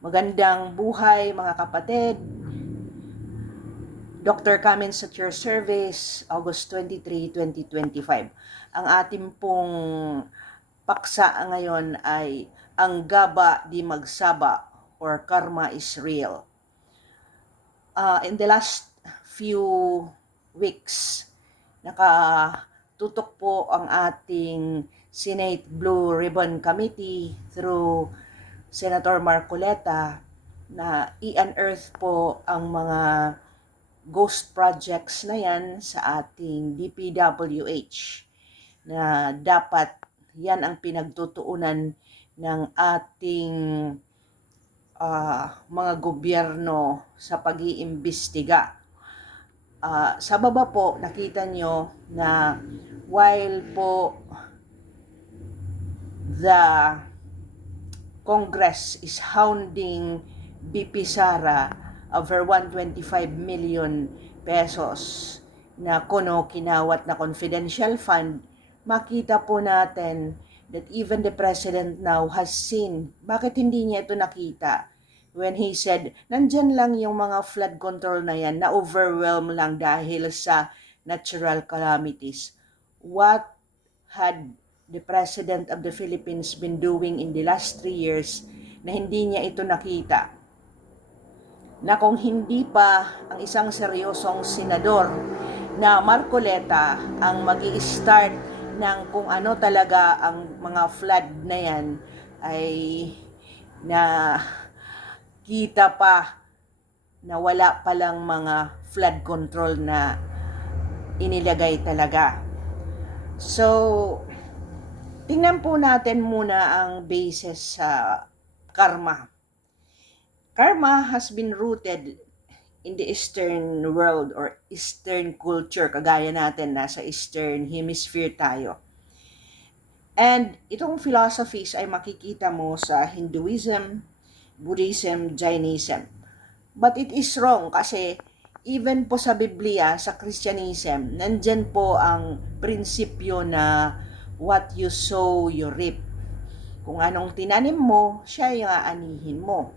Magandang buhay mga kapatid. Dr. Cummins at your service, August 23, 2025. Ang ating pong paksa ngayon ay ang gaba di magsaba or karma is real. In the last few weeks, nakatutok po ang ating Senate Blue Ribbon Committee through Senator Marcoleta na i-unearth po ang mga ghost projects na yan sa ating DPWH na dapat yan ang pinagtutuunan ng ating mga gobyerno sa pag-iimbestiga. Sa baba po, nakita nyo na while po the Congress is hounding BP Sara over 125 million pesos na kuno kinawat na confidential fund, makita po natin that even the President now has seen. Bakit hindi niya ito nakita? When he said, nandyan lang yung mga flood control na yan, na-overwhelm lang dahil sa natural calamities. What had the President of the Philippines been doing in the last 3 years na hindi niya ito nakita? Na kung hindi pa ang isang seryosong senador na Marcoleta ang magi-start ng kung ano talaga ang mga flood na yan, ay na kita pa na wala palang mga flood control na inilagay talaga. So, tingnan po natin muna ang basis sa karma. Karma has been rooted in the Eastern world or Eastern culture, kagaya natin, nasa Eastern Hemisphere tayo. And itong philosophies ay makikita mo sa Hinduism, Buddhism, Jainism. But it is wrong kasi even po sa Biblia, sa Christianism, nandyan po ang prinsipyo na what you sow, you reap. Kung anong tinanim mo, siya yung aanihin mo.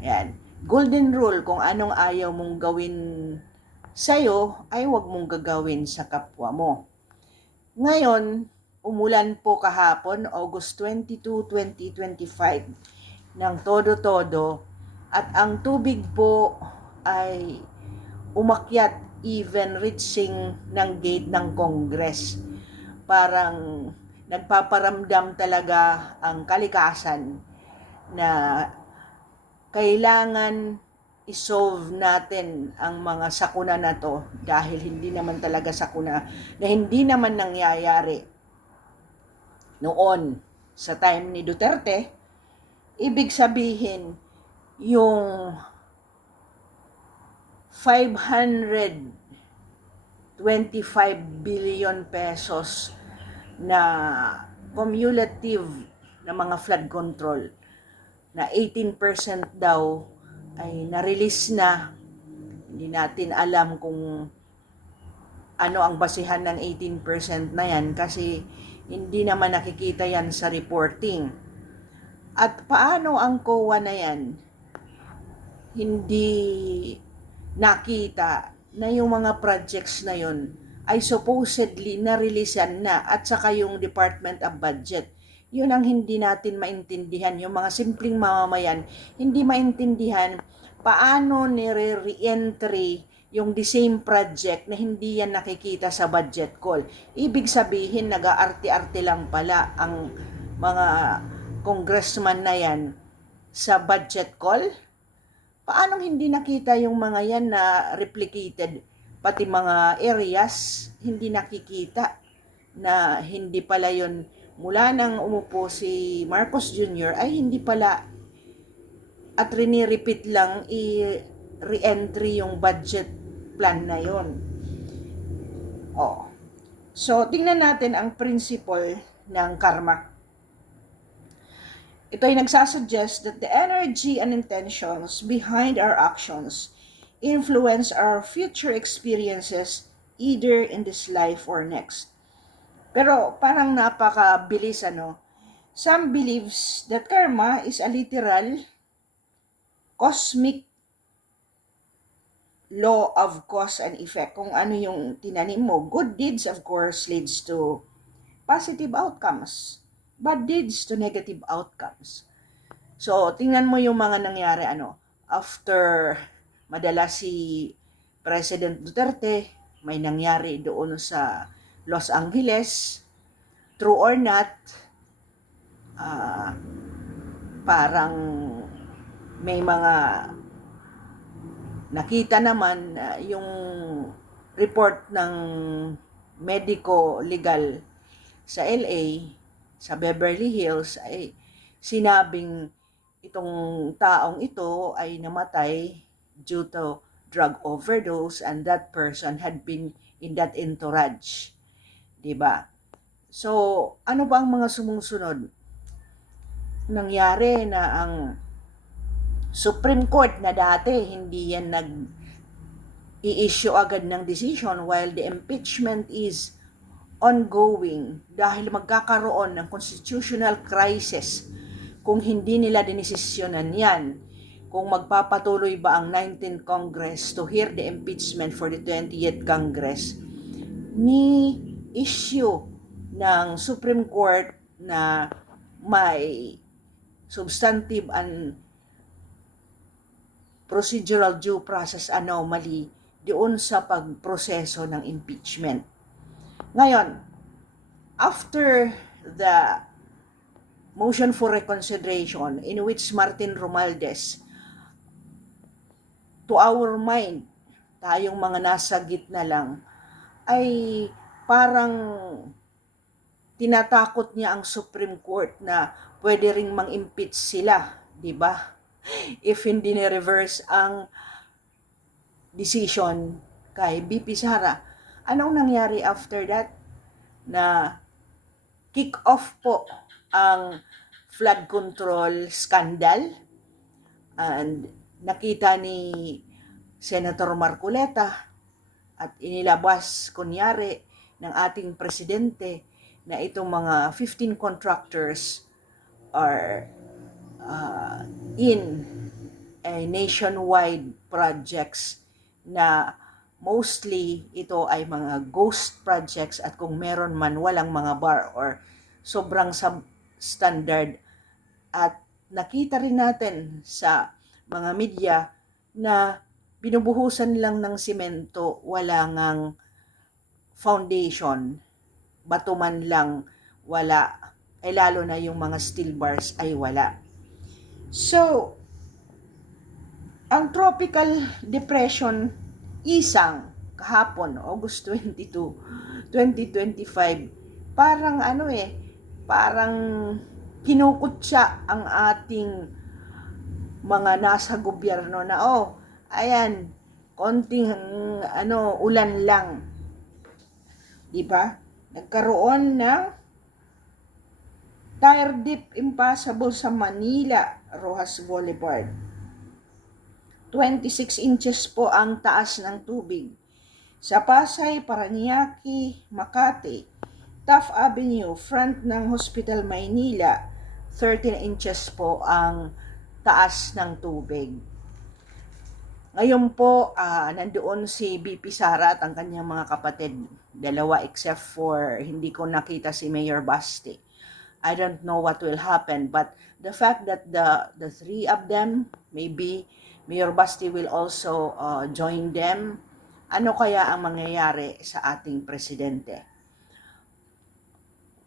Ayan. Golden rule, kung anong ayaw mong gawin sa'yo, ay huwag mong gagawin sa kapwa mo. Ngayon, umulan po kahapon, August 22, 2025, ng todo-todo, at ang tubig po ay umakyat even reaching ng gate ng Congress. Parang nagpaparamdam talaga ang kalikasan na kailangan isolve natin ang mga sakuna na to dahil hindi naman talaga sakuna na hindi naman nangyayari noon sa time ni Duterte. Ibig sabihin, yung 525 billion pesos na cumulative na mga flood control na 18% daw ay na-release na. Hindi natin alam kung ano ang basihan ng 18% na yan kasi hindi naman nakikita yan sa reporting. At paano ang COA na yan hindi nakita na yung mga projects na yon ay supposedly na-releasean na at saka yung Department of Budget. Yun ang hindi natin maintindihan. Yung mga simpleng mamamayan, hindi maintindihan paano nire-re-entry yung the same project na hindi yan nakikita sa budget call. Ibig sabihin, nag-aarte-arte lang pala ang mga congressman na yan sa budget call. Paanong hindi nakita yung mga yan na replicated? Pati mga areas, hindi nakikita na hindi pala yon mula nang umupo si Marcos Jr. ay hindi pala at rini-repeat lang i-re-entry yung budget plan na yon. Oh. So, tingnan natin ang principle ng karma. Ito ay nagsasuggest that the energy and intentions behind our actions influence our future experiences either in this life or next. Pero parang napakabilis, ano? Some believes that karma is a literal cosmic law of cause and effect. Kung ano yung tinanim mo, good deeds of course leads to positive outcomes, bad deeds to negative outcomes. So, tingnan mo yung mga nangyari after madala si President Duterte, may nangyari doon sa Los Angeles, true or not, parang may mga nakita naman yung report ng medico legal sa LA, sa Beverly Hills, ay sinabing itong taong ito ay namatay due to drug overdose and that person had been in that entourage. Diba? So, ano ba ang mga sumusunod? Nangyari na ang Supreme Court na dati hindi yan i-issue agad ng decision while the impeachment is ongoing dahil magkakaroon ng constitutional crisis kung hindi nila dinesisyonan yan, kung magpapatuloy ba ang 19th Congress to hear the impeachment for the 20th Congress, ni issue ng Supreme Court na may substantive and procedural due process anomaly doon sa pagproseso ng impeachment. Ngayon, after the motion for reconsideration in which Martin Romualdez, to our mind, tayong mga nasa gitna lang, ay parang tinatakot niya ang Supreme Court na pwede ring mang-impeach sila, di ba? If hindi ni-reverse ang decision kay BP Sara. Anong nangyari after that? Na kick off po ang flood control scandal and nakita ni Senator Marcoleta at inilabas kunyari ng ating presidente na itong mga 15 contractors are in a nationwide projects na mostly ito ay mga ghost projects at kung meron man walang mga bar or sobrang substandard. At nakita rin natin sa mga media na binubuhusan lang ng simento, wala ngang foundation, bato man lang wala, ay lalo na yung mga steel bars ay wala. So, ang tropical depression Isang kahapon, August 22, 2025, parang parang kinukutsa ang ating mga nasa gobyerno na ayan, konting ulan lang. Di ba? Nagkaroon ng tire dip impossible sa Manila, Rojas Boulevard. 26 inches po ang taas ng tubig. Sa Pasay, Parañaque, Makati, Taft Avenue, front ng Hospital Maynila, 13 inches po ang taas ng tubig. Ngayon po, nandoon si BP Sara at ang kanyang mga kapatid, dalawa except for hindi ko nakita si Mayor Basti. I don't know what will happen, but the fact that the three of them, maybe Mayor Basti will also join them. Ano kaya ang mangyayari sa ating presidente?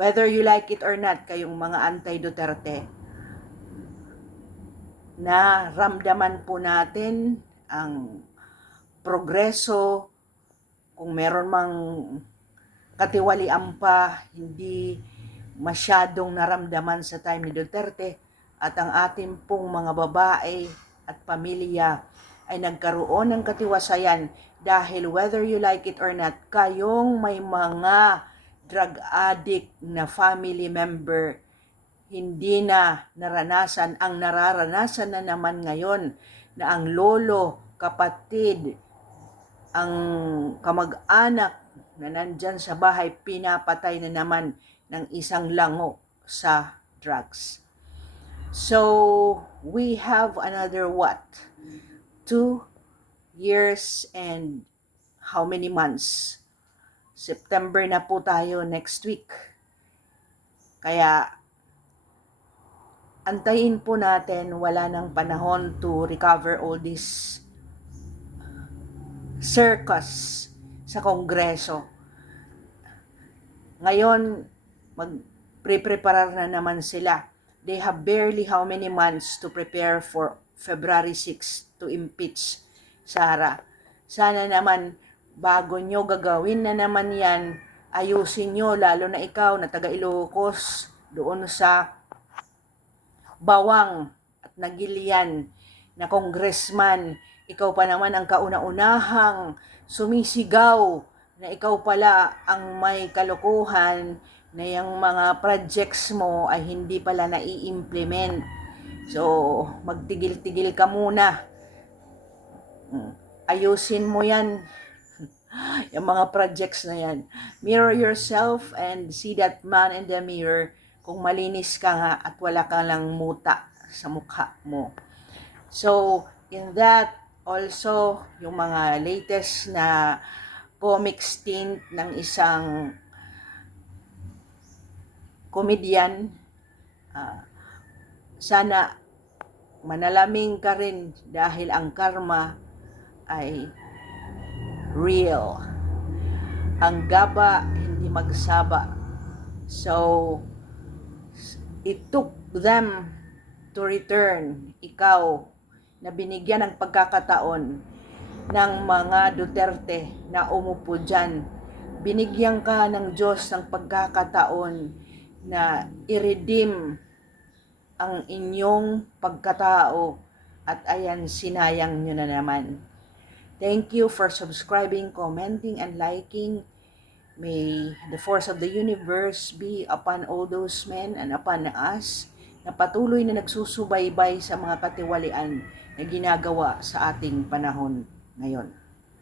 Whether you like it or not, kayong mga anti-Duterte, na ramdaman po natin ang progreso, kung meron mang katiwalian pa, hindi masyadong naramdaman sa time ni Duterte, at ang ating pong mga babae at pamilya ay nagkaroon ng katiwasayan dahil whether you like it or not, kayong may mga drug addict na family member, hindi na naranasan, ang nararanasan na naman ngayon na ang lolo, kapatid, ang kamag-anak na nandyan sa bahay, pinapatay na naman ng isang lango sa drugs. So, we have another what? 2 years and how many months? September na po tayo next week. Kaya, antayin po natin, wala nang panahon to recover all this circus sa Kongreso. Ngayon, mag-preparar na naman sila. They have barely how many months to prepare for February 6 to impeach Sara. Sana naman, bago nyo gagawin na naman yan, ayusin nyo, lalo na ikaw na taga Ilocos, doon sa Bawang at Nagilian na congressman, ikaw pa naman ang kauna-unahang sumisigaw na ikaw pala ang may kalokohan na yung mga projects mo ay hindi pala nai-implement. So, magtigil-tigil ka muna. Ayusin mo yan. Yung mga projects na yan. Mirror yourself and see that man in the mirror kung malinis ka nga at wala ka lang muta sa mukha mo. So, in that, also, yung mga latest na comic stint ng isang comedian, sana manalaming ka rin dahil ang karma ay real. Ang gaba hindi magsaba. So, it took them to return. Ikaw na binigyan ng pagkakataon ng mga Duterte na umupo dyan. Binigyan ka ng Diyos ng pagkakataon na i-redeem ang inyong pagkatao at ayan, sinayang nyo na naman. Thank you for subscribing, commenting, and liking. May the force of the universe be upon all those men and upon us na patuloy na nagsusubaybay sa mga katiwalian na ginagawa sa ating panahon ngayon.